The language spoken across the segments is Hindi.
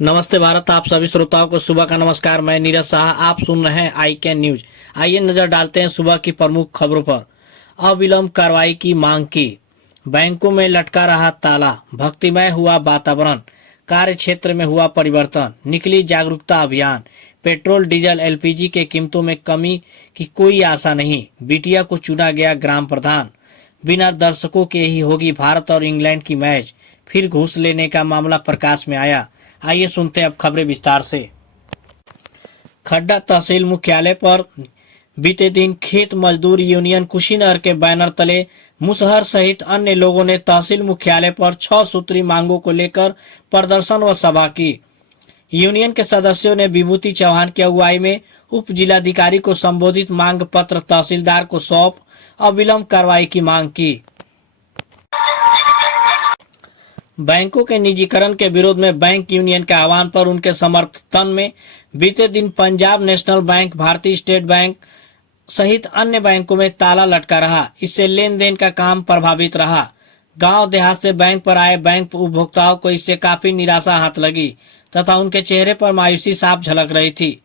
नमस्ते भारत। आप सभी श्रोताओं को सुबह का नमस्कार। मैं नीरज शाह। आप सुन रहे हैं आई कैन न्यूज। आइए नजर डालते हैं सुबह की प्रमुख खबरों पर। अविलंब कार्रवाई की मांग की। बैंकों में लटका रहा ताला, भक्तिमय हुआ वातावरण, कार्य क्षेत्र में हुआ परिवर्तन, निकली जागरूकता अभियान। पेट्रोल डीजल एलपीजी के कीमतों में कमी की कोई आशा नहीं। बिटिया को चुना गया ग्राम प्रधान। बिना दर्शकों के ही होगी भारत और इंग्लैंड की मैच। फिर घूस लेने का मामला प्रकाश में आया। आइए सुनते हैं अब खबरें विस्तार से। खड्डा तहसील मुख्यालय पर बीते दिन खेत मजदूर यूनियन कुशीनगर के बैनर तले मुसहर सहित अन्य लोगों ने तहसील मुख्यालय पर 6 सूत्री मांगों को लेकर प्रदर्शन व सभा की। यूनियन के सदस्यों ने विभूति चौहान की अगुवाई में उप जिलाधिकारी को संबोधित मांग पत्र तहसीलदार को सौंप अविलंब कार्रवाई की मांग की। बैंकों के निजीकरण के विरोध में बैंक यूनियन के आह्वान पर उनके समर्थन में बीते दिन पंजाब नेशनल बैंक, भारतीय स्टेट बैंक सहित अन्य बैंकों में ताला लटका रहा। इससे लेन देन का काम प्रभावित रहा। गांव देहात से बैंक पर आए बैंक उपभोक्ताओं को इससे काफी निराशा हाथ लगी तथा उनके चेहरे पर मायूसी साफ झलक रही थी।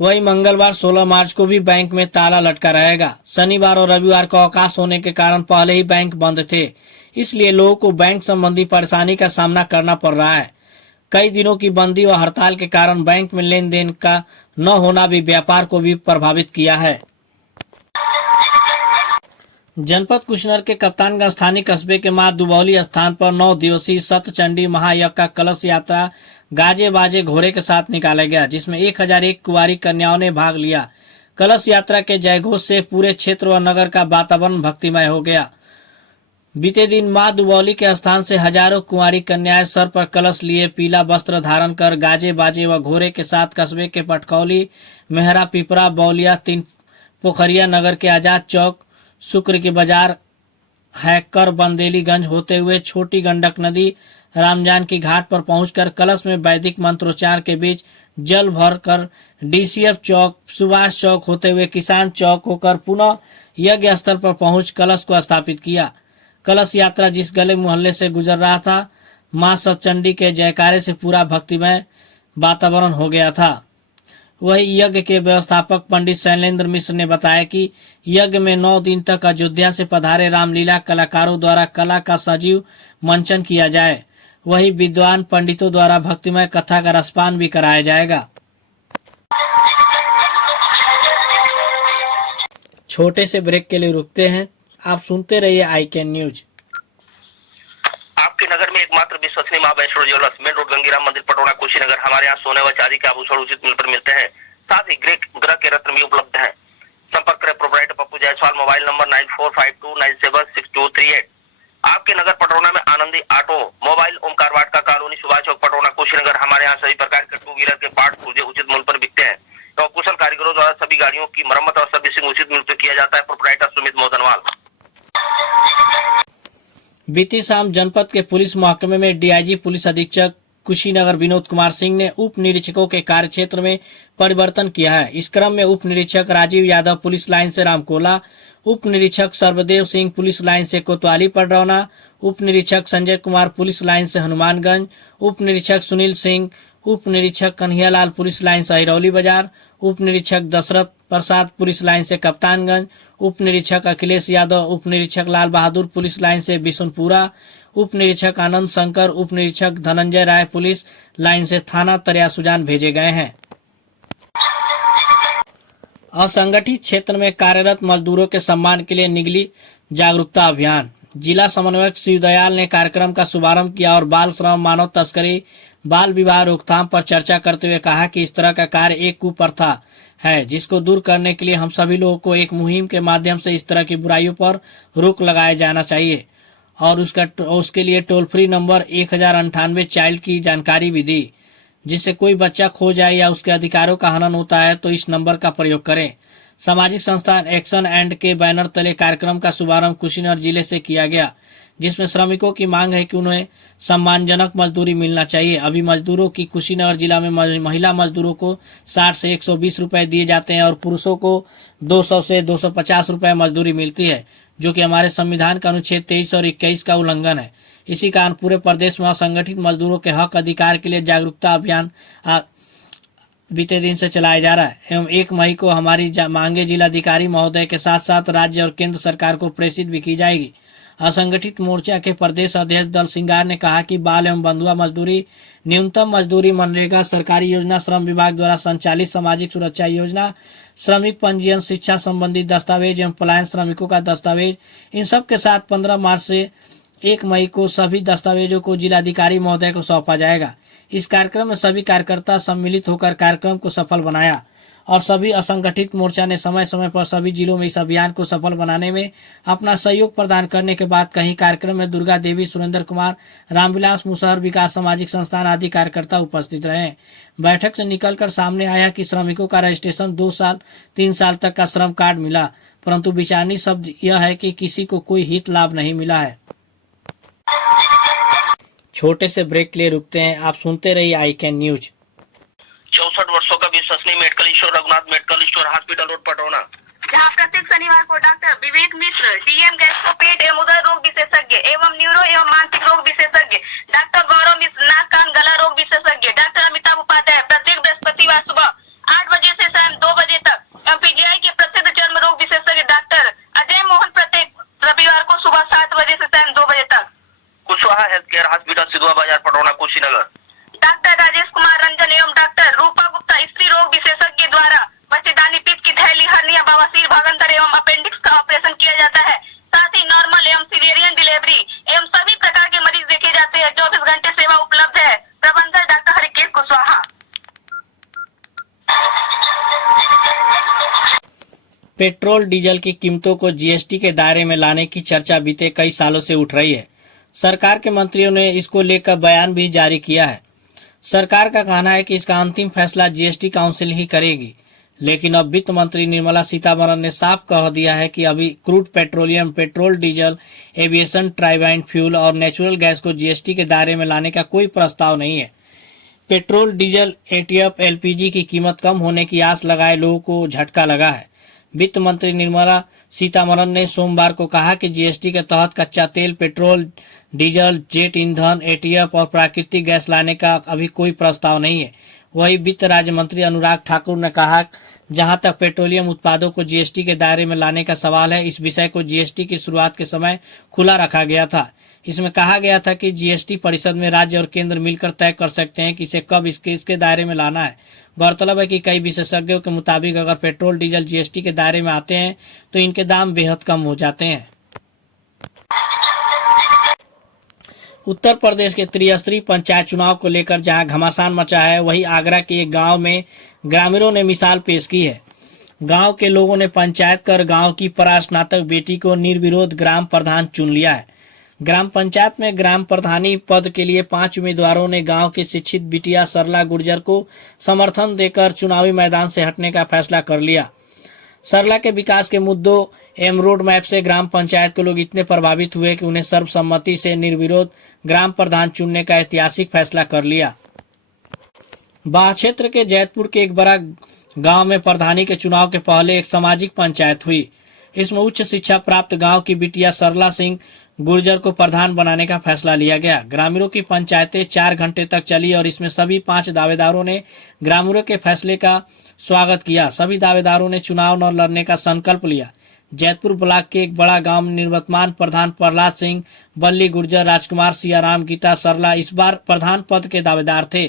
वही मंगलवार 16 मार्च को भी बैंक में ताला लटका रहेगा। शनिवार और रविवार को अवकाश होने के कारण पहले ही बैंक बंद थे, इसलिए लोगों को बैंक संबंधी परेशानी का सामना करना पड़ रहा है। कई दिनों की बंदी व हड़ताल के कारण बैंक में लेन देन का न होना भी व्यापार को भी प्रभावित किया है। जनपद कुशीनगर के कप्तानगंज स्थानीय कस्बे के मां दुबौली स्थान पर 9 दिवसीय सतचंडी महायज्ञ का कलश यात्रा गाजे बाजे घोड़े के साथ निकाला गया, जिसमें 1001 कुंवारी कन्याओं ने भाग लिया। कलश यात्रा के जयघोष से पूरे क्षेत्र व नगर का वातावरण भक्तिमय हो गया। बीते दिन मां दुबौली के स्थान से हजारों कुंवारी कन्याएं सर पर कलश लिए पीला वस्त्र धारण कर गाजे बाजे व घोड़े के साथ कस्बे के पटकौली, मेहरा, पिपरा, बौलिया, 3 पोखरिया नगर के आजाद चौक, शुक्र की बाजार, हैकर, बंदेलीगंज होते हुए छोटी गंडक नदी, रामजान की घाट पर पहुंचकर कलश में वैदिक मंत्रोच्चार के बीच जल भरकर डीसीएफ चौक, सुभाष चौक होते हुए किसान चौक होकर पुनः यज्ञ स्थल पर पहुंच कलश को स्थापित किया। कलश यात्रा जिस गले मोहल्ले से गुजर रहा था, मां सतचंडी के जयकारे से पूरा भक्तिमय वातावरण हो गया था। वही यज्ञ के व्यवस्थापक पंडित शैलेंद्र मिश्र ने बताया कि यज्ञ में 9 दिन तक अयोध्या से पधारे रामलीला कलाकारों द्वारा कला का सजीव मंचन किया जाए। वही विद्वान पंडितों द्वारा भक्तिमय कथा का रसपान भी कराया जाएगा। छोटे से ब्रेक के लिए रुकते हैं। आप सुनते रहिए आई कैन न्यूज। आपके नगर में एकमात्र विश्वसनीय मां वैष्णो ज्वेलर्स, मेन रोड, गंगीराम मंदिर, पटोड़ा, कुशीनगर। हमारे यहाँ सोने व चांदी के आभूषण उचित मूल्य पर मिलते हैं। साथ ही ग्रह के रत्न भी उपलब्ध हैं। संपर्क करें proprietor Pappu Jaiswal, mobile number 9452976238। आपके नगर पटोड़ा में आनंदी ऑटो मोबाइल, ओमकार वाट का कॉलोनी, सुभाष चौक, पटोड़ा, कुशीनगर। हमारे यहाँ सभी प्रकार के 2 व्हीलर के पार्ट पुर्जे उचित मूल्य पर बिकते हैं। तो कुशल कारीगरों द्वारा सभी गाड़ियों की मरम्मत और सर्विसिंग उचित मूल्य पर किया जाता है। प्रोपराइटर सुमित मोदनवाल। बीती शाम जनपद के पुलिस महकमे में डीआईजी पुलिस अधीक्षक कुशीनगर विनोद कुमार सिंह ने उप निरीक्षकों के कार्य क्षेत्र में परिवर्तन किया है। इस क्रम में उप निरीक्षक राजीव यादव पुलिस लाइन से रामकोला, उप निरीक्षक सर्वदेव सिंह पुलिस लाइन से कोतवाली पडरौना, उप निरीक्षक संजय कुमार पुलिस लाइन से हनुमानगंज, उप निरीक्षक सुनील सिंह, उप निरीक्षक कन्हैयालाल पुलिस लाइन से हिरौली बाजार, उप निरीक्षक दशरथ प्रसाद पुलिस लाइन से कप्तानगंज, उप निरीक्षक अखिलेश यादव, उप निरीक्षक लाल बहादुर पुलिस लाइन से बिशुनपुरा, उप निरीक्षक आनंद शंकर, उप निरीक्षक धनंजय राय पुलिस लाइन से थाना तरियासुजान भेजे गए हैं। असंगठित क्षेत्र में कार्यरत मजदूरों के सम्मान के लिए निगली जागरूकता अभियान। जिला समन्वयक शिवदयाल ने कार्यक्रम का शुभारंभ किया और बाल श्रम, मानव तस्करी, बाल विवाह रोकथाम पर चर्चा करते हुए कहा कि इस तरह का कार्य एक कुप्रथा है, जिसको दूर करने के लिए हम सभी लोगों को एक मुहिम के माध्यम से इस तरह की बुराइयों पर रोक लगाया जाना चाहिए और उसके लिए टोल फ्री नंबर 1098 चाइल्ड की जानकारी भी दी। जिससे कोई बच्चा खो जाए या उसके अधिकारों का हनन होता है तो इस नंबर का प्रयोग करें। सामाजिक संस्थान एक्शन एंड के बैनर तले कार्यक्रम का शुभारंभ कुशीनगर जिले से किया गया, जिसमें श्रमिकों की मांग है कि उन्हें सम्मानजनक मजदूरी मिलना चाहिए। अभी मजदूरों की कुशीनगर जिला में महिला मजदूरों को 60 से 120 रुपए दिए जाते हैं और पुरुषों को 200 से 250 रुपए मजदूरी मिलती है, जो कि हमारे संविधान का अनुच्छेद 23 और 21 का उल्लंघन है। इसी कारण पूरे प्रदेश में असंगठित मजदूरों के हक अधिकार के लिए जागरूकता अभियान बीते दिन से चलाया जा रहा है एवं 1 मई को हमारी मांगे जिलाधिकारी महोदय के साथ साथ राज्य और केंद्र सरकार को प्रेषित भी की जाएगी। असंगठित मोर्चा के प्रदेश अध्यक्ष दल सिंगार ने कहा कि बाल एवं बंधुआ मजदूरी, न्यूनतम मजदूरी, मनरेगा, सरकारी योजना, श्रम विभाग द्वारा संचालित सामाजिक सुरक्षा योजना, श्रमिक पंजीयन, शिक्षा संबंधी दस्तावेज एवं पलायन श्रमिकों का दस्तावेज, इन सब के साथ 15 मार्च से 1 मई को सभी दस्तावेजों को जिलाधिकारी महोदय को सौंपा जाएगा। इस कार्यक्रम में सभी कार्यकर्ता सम्मिलित होकर कार्यक्रम को सफल बनाया और सभी असंगठित मोर्चा ने समय समय पर सभी जिलों में इस अभियान को सफल बनाने में अपना सहयोग प्रदान करने के बाद कहीं कार्यक्रम में दुर्गा देवी, सुरेंद्र कुमार, रामविलास मुसहर, विकास सामाजिक संस्थान आदि कार्यकर्ता उपस्थित रहे। बैठक से निकलकर सामने आया कि श्रमिकों का रजिस्ट्रेशन 2 साल 3 साल तक का श्रम कार्ड मिला, परंतु विचारणीय शब्द यह है कि किसी को कोई हित लाभ नहीं मिला है। छोटे से ब्रेक के लिए रुकते हैं, आप सुनते रहिए आई कैन न्यूज। 64 वर्षों का विश्वसनीय medical store Raghunath medical store, hospital road, Patauna, जहां प्रत्येक शनिवार को डॉक्टर विवेक मिश्र, डीएम गैस्ट्रोपेट एवं उदर रोग विशेषज्ञ एवं न्यूरो एवं मानसिक रोग विशेषज्ञ, डॉक्टर गौरव मिश्र, नाक कान गला रोग विशेषज्ञ, डॉक्टर अमिताभ उपाध्याय प्रत्येक बृहस्पतिवार सुबह 8 बजे से शाम 2 बजे तक, पीजीआई के प्रसिद्ध चर्म रोग विशेषज्ञ डॉक्टर अजय मोहन प्रत्येक रविवार को सुबह 7 बजे से शाम 2 बजे तक। Kushwaha health care hospital, Sidhua बाजार, पटौना, कुशीनगर, डॉक्टर राजेश कुमार रंजन एवं डॉक्टर रूपा गुप्ता स्त्री रोग विशेषज्ञ द्वारा बच्चेदानी, पित्त की थैली, हर्निया, बवासीर, भागंतर एवं अपेंडिक्स का ऑपरेशन किया जाता है। साथ ही नॉर्मल एवं सिजेरियन डिलीवरी एवं सभी प्रकार के मरीज देखे जाते हैं। 24 घंटे सेवा उपलब्ध है। प्रबंधक doctor Harikesh Kushwaha. Petrol diesel की कीमतों को जीएसटी के दायरे में लाने की चर्चा बीते कई सालों से उठ रही है। सरकार के मंत्रियों ने इसको लेकर बयान भी जारी किया है। सरकार का कहना है कि इसका अंतिम फैसला जीएसटी काउंसिल ही करेगी, लेकिन अब वित्त मंत्री निर्मला सीतारमण ने साफ कह दिया है कि अभी crude petroleum, petrol, diesel, aviation, turbine fuel और नेचुरल गैस को जीएसटी के दायरे में लाने का कोई प्रस्ताव नहीं है। पेट्रोल, डीजल, एटीएफ, एलपीजी की कीमत कम होने की आस लगाए लोगों को झटका लगा है। वित्त मंत्री निर्मला सीतारमण ने सोमवार को कहा कि जीएसटी के तहत कच्चा तेल, पेट्रोल, डीजल, जेट ईंधन, एटीएफ और प्राकृतिक गैस लाने का अभी कोई प्रस्ताव नहीं है। वही वित्त राज्य मंत्री अनुराग ठाकुर ने कहा, जहां तक पेट्रोलियम उत्पादों को जीएसटी के दायरे में लाने का सवाल है, इस विषय को जीएसटी की शुरुआत के समय खुला रखा गया था। इसमें कहा गया था कि जीएसटी परिषद में राज्य और केंद्र मिलकर तय कर सकते हैं कि इसे कब इसके दायरे में लाना है। गौरतलब है कि कई विशेषज्ञों के मुताबिक अगर पेट्रोल, डीजल जीएसटी के दायरे में आते हैं तो इनके दाम बेहद कम हो जाते हैं। उत्तर प्रदेश के त्रिस्तरीय पंचायत चुनाव को लेकर जहां घमासान मचा है, वहीं आगरा के एक गांव में ग्रामीणों ने मिसाल पेश की है। गांव के लोगों ने पंचायत कर गांव की परास्नातक बेटी को निर्विरोध ग्राम प्रधान चुन लिया है। ग्राम पंचायत में ग्राम प्रधानी पद के लिए 5 उम्मीदवारों ने गांव की शिक्षित बिटिया सरला गुर्जर को समर्थन देकर चुनावी मैदान से हटने का फैसला कर लिया। सरला के विकास के मुद्दों एवं रोड मैप से ग्राम पंचायत के लोग इतने प्रभावित हुए कि उन्हें सर्वसम्मति से निर्विरोध ग्राम प्रधान चुनने का ऐतिहासिक फैसला कर लिया। बाह क्षेत्र के जैतपुर के एक बड़ा गांव में प्रधानी के चुनाव के पहले एक सामाजिक पंचायत हुई। इसमें उच्च शिक्षा प्राप्त गांव की बिटिया सरला सिंह गुर्जर को प्रधान बनाने का फैसला लिया गया। ग्रामीणों की पंचायतें 4 घंटे तक चली और इसमें सभी 5 दावेदारों ने ग्रामीणों के फैसले का स्वागत किया। सभी दावेदारों ने चुनाव न लड़ने का संकल्प लिया। जैतपुर ब्लॉक के एक बड़ा गांव में निवर्तमान प्रधान प्रहलाद सिंह, बल्ली गुर्जर, राजकुमार, सियाराम, गीता, सरला इस बार प्रधान पद के दावेदार थे।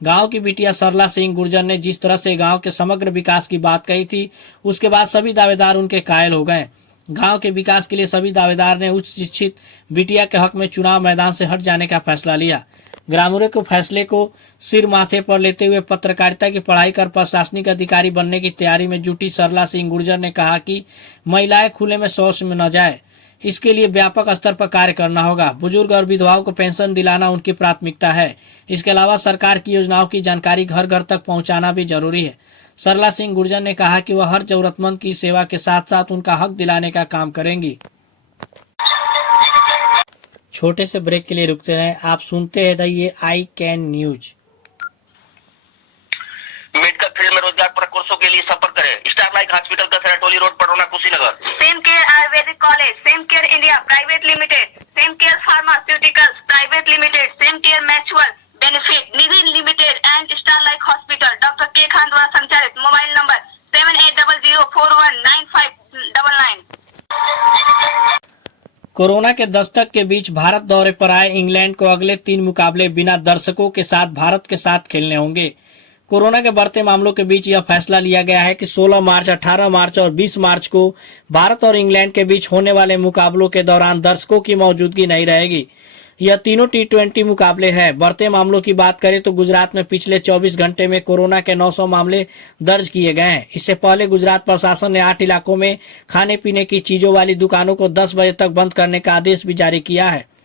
गांव की बिटिया सरला सिंह गुर्जर ने जिस तरह से गांव के समग्र विकास की बात कही थी, उसके बाद सभी दावेदार उनके कायल हो गए। गांव के विकास के लिए सभी दावेदार ने उच्च शिक्षित बिटिया के हक में चुनाव मैदान से हट जाने का फैसला लिया। ग्रामीणों के फैसले को सिर माथे पर लेते हुए पत्रकारिता की पढ़ाई कर प्रशासनिक अधिकारी बनने की तैयारी में जुटी सरला सिंह गुर्जर ने कहा कि महिलाएं खुले में शौच में न जाए, इसके लिए व्यापक स्तर पर कार्य करना होगा। बुजुर्ग और विधवाओं को पेंशन दिलाना उनकी प्राथमिकता है। इसके अलावा सरकार की योजनाओं की जानकारी घर घर तक पहुंचाना भी जरूरी है। सरला सिंह गुर्जर ने कहा कि वह हर जरूरतमंद की सेवा के साथ साथ उनका हक दिलाने का काम करेंगी। छोटे से ब्रेक के लिए रुकते रहें, आप सुनते रहिए I can news. Medical field में रोजगार पर कोर्सों के लिए संपर्क करें starlight hospital, Kasra Toli road, Patauna, Kushinagar. Same care Ayurveda Ayurvedic college, same care India private limited, same care pharmaceuticals private limited, same care mutual benefit Nidhi limited and starlight hospital doctor K Khan द्वारा संचालित। Mobile number 7800419599। कोरोना के दस्तक के बीच भारत दौरे पर आए इंग्लैंड को अगले 3 मुकाबले बिना दर्शकों के साथ भारत के साथ खेलने होंगे। कोरोना के बढ़ते मामलों के बीच यह फैसला लिया गया है कि 16 मार्च, 18 मार्च और 20 मार्च को भारत और इंग्लैंड के बीच होने वाले मुकाबलों के दौरान दर्शकों की मौजूदगी नहीं रहेगी। यह तीनों T20 मुकाबले हैं। बढ़ते मामलों की बात करें तो गुजरात में पिछले 24 घंटे में कोरोना के 900 मामले दर्ज किए गए हैं। इससे पहले गुजरात प्रशासन ने 8 इलाकों में खाने पीने की चीजों वाली दुकानों को 10 बजे तक बंद करने का आदेश भी जारी किया है।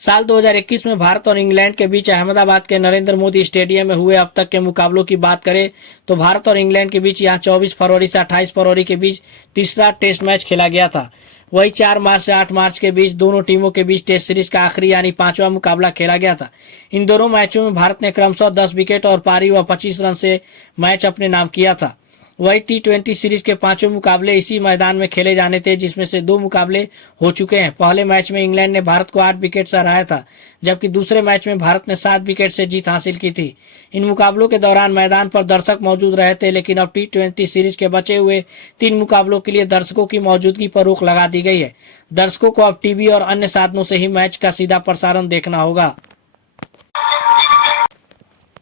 साल 2021 में भारत और इंग्लैंड के बीच अहमदाबाद के नरेंद्र मोदी स्टेडियम में हुए अब तक के मुकाबलों की बात करें तो भारत और इंग्लैंड के बीच यहां 24 फरवरी से 28 फरवरी के बीच तीसरा टेस्ट मैच खेला गया था। वही 4 मार्च से 8 मार्च के बीच दोनों टीमों के बीच टेस्ट सीरीज का आखिरी यानी 5वां मुकाबला खेला गया था। इन दोनों मैचों में भारत ने क्रमशः 10 विकेट और पारी व 25 रन से मैच अपने नाम किया था। वही T20 सीरीज के 5 मुकाबले इसी मैदान में खेले जाने थे, जिसमें से 2 मुकाबले हो चुके हैं। पहले मैच में इंग्लैंड ने भारत को 8 विकेट से हराया था, जबकि दूसरे मैच में भारत ने 7 विकेट से जीत हासिल की थी। इन मुकाबलों के दौरान मैदान पर दर्शक मौजूद रहे थे, लेकिन अब T20 सीरीज के बचे हुए 3 मुकाबलों के लिए दर्शकों की मौजूदगी पर रोक लगा दी गई है। दर्शकों को अब टीवी और अन्य साधनों से ही मैच का सीधा प्रसारण देखना होगा।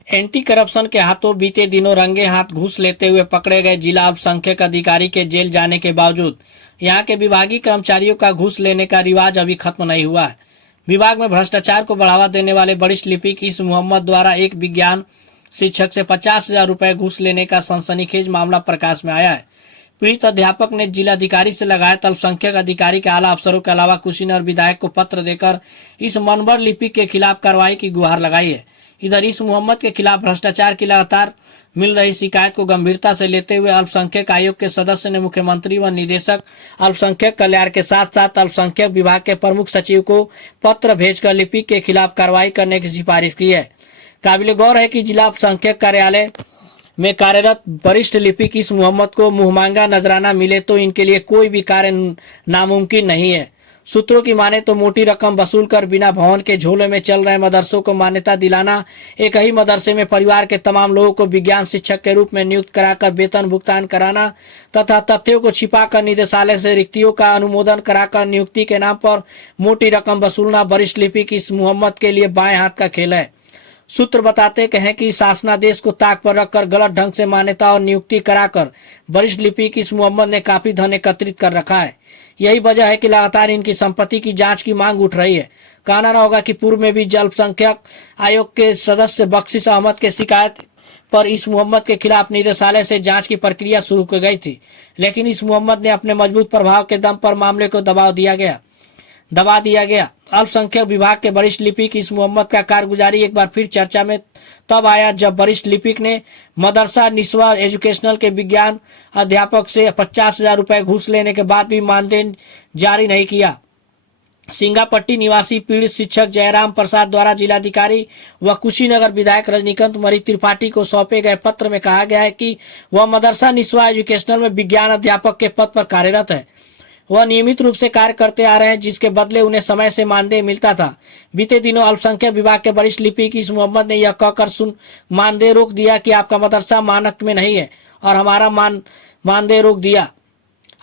एंटी करप्शन के हाथों बीते दिनों रंगे हाथ घूस लेते हुए पकड़े गए जिला अल्पसंख्यक अधिकारी के जेल जाने के बावजूद यहां के विभागीय कर्मचारियों का घूस लेने का रिवाज अभी खत्म नहीं हुआ है। विभाग में भ्रष्टाचार को बढ़ावा देने वाले वरिष्ठ लिपिक इस मोहम्मद द्वारा एक विज्ञान शिक्षक से 50,000 रुपए घूस लेने का सनसनीखेज मामला प्रकाश में आया है। पीड़ित अध्यापक ने जिलाधिकारी से लगातार अल्पसंख्यक अधिकारी के आला अफसरों के अलावा कुशीनगर विधायक को पत्र देकर इस मनवर लिपिक के खिलाफ कार्रवाई की गुहार लगाई है। इधर इस मोहम्मद के खिलाफ भ्रष्टाचार की लगातार मिल रही शिकायत को गंभीरता से लेते हुए अल्पसंख्यक आयोग के सदस्य ने मुख्यमंत्री व निदेशक अल्पसंख्यक कल्याण के साथ साथ अल्पसंख्यक विभाग के प्रमुख सचिव को पत्र भेजकर लिपिक के खिलाफ कार्रवाई करने की सिफारिश की है। काबिल गौर है कि जिला अल्पसंख्यक कार्यालय में कार्यरत वरिष्ठ लिपिक इस मोहम्मद को मुंहमांगा नजराना मिले तो इनके लिए कोई भी कार्य नामुमकिन नहीं है। सूत्रों की माने तो मोटी रकम वसूल कर बिना भवन के झोले में चल रहे मदरसों को मान्यता दिलाना, एक ही मदरसे में परिवार के तमाम लोगों को विज्ञान शिक्षक के रूप में नियुक्त कराकर वेतन भुगतान कराना तथा तथ्यों को छिपाकर निदेशालय से रिक्तियों का अनुमोदन कराकर नियुक्ति के नाम पर मोटी रकम वसूलना वरिष्ठ लिपिक इस मोहम्मद के लिए बाएं हाथ का खेल है। सूत्र बताते हैं कि शासनादेश को ताक पर रखकर गलत ढंग से मान्यता और नियुक्ति कराकर वरिष्ठ लिपिक इस मोहम्मद ने काफी धन एकत्रित कर रखा है। यही वजह है कि लगातार इनकी संपत्ति की जांच की मांग उठ रही है। कहना न होगा कि पूर्व में भी अल्पसंख्यक आयोग के सदस्य बख्शिश अहमद के शिकायत पर इस मोहम्मद के खिलाफ निदेशालय से जांच की प्रक्रिया शुरू की गई थी, लेकिन इस मोहम्मद ने अपने मजबूत प्रभाव के दम पर मामले को दबा दिया गया। अल्पसंख्यक विभाग के वरिष्ठ लिपिक इस मोहम्मद का कारगुजारी एक बार फिर चर्चा में तब आया जब वरिष्ठ लिपिक ने मदरसा निस्वा एजुकेशनल के विज्ञान अध्यापक से 50,000 रुपए घूस लेने के बाद भी मानदेय जारी नहीं किया। सिंगापट्टी निवासी पीड़ित शिक्षक जयराम प्रसाद द्वारा जिलाधिकारी व कुशीनगर विधायक रजनीकांत मरी त्रिपाठी को सौंपे गए पत्र में कहा गया है कि वह मदरसा निस्वा एजुकेशनल में विज्ञान अध्यापक के पद पर कार्यरत है। वह नियमित रूप से कार्य करते आ रहे हैं, जिसके बदले उन्हें समय से मानदेय मिलता था। बीते दिनों अल्पसंख्यक विभाग के वरिष्ठ लिपिक इस मोहम्मद ने यह कहकर मानदेय रोक दिया कि आपका मदरसा मानक में नहीं है और हमारा मानदेय रोक दिया।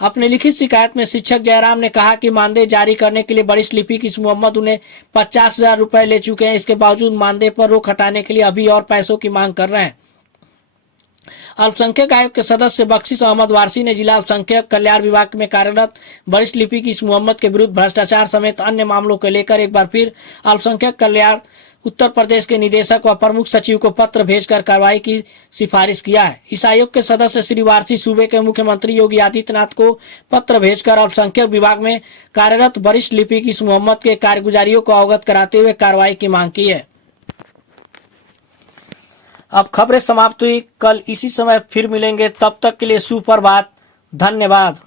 अपने लिखित शिकायत में शिक्षक जयराम ने कहा कि मानदेय जारी करने के लिए वरिष्ठ लिपिक इस मोहम्मद उन्हें 50,000 रुपए ले चुके हैं। इसके बावजूद मानदेय पर रोक हटाने के लिए अभी और पैसों की मांग कर रहे हैं। अल्पसंख्यक आयोग के सदस्य बख्शिश अहमद वारसी ने जिला अल्पसंख्यक कल्याण विभाग में कार्यरत वरिष्ठ लिपिक इस मोहम्मद के विरुद्ध भ्रष्टाचार समेत अन्य मामलों को लेकर एक बार फिर अल्पसंख्यक कल्याण उत्तर प्रदेश के निदेशक व प्रमुख सचिव को पत्र भेजकर कार्रवाई की सिफारिश किया है। इस आयोग के सदस्य श्री वारसी सूबे के मुख्यमंत्री योगी आदित्यनाथ को पत्र भेजकर अल्पसंख्यक विभाग में कार्यरत वरिष्ठ लिपिक इस मोहम्मद के कार्यगुजारियों को अवगत कराते हुए कार्रवाई की मांग की है। अब खबरें समाप्त हुई। कल इसी समय फिर मिलेंगे, तब तक के लिए सुप्रभात। धन्यवाद।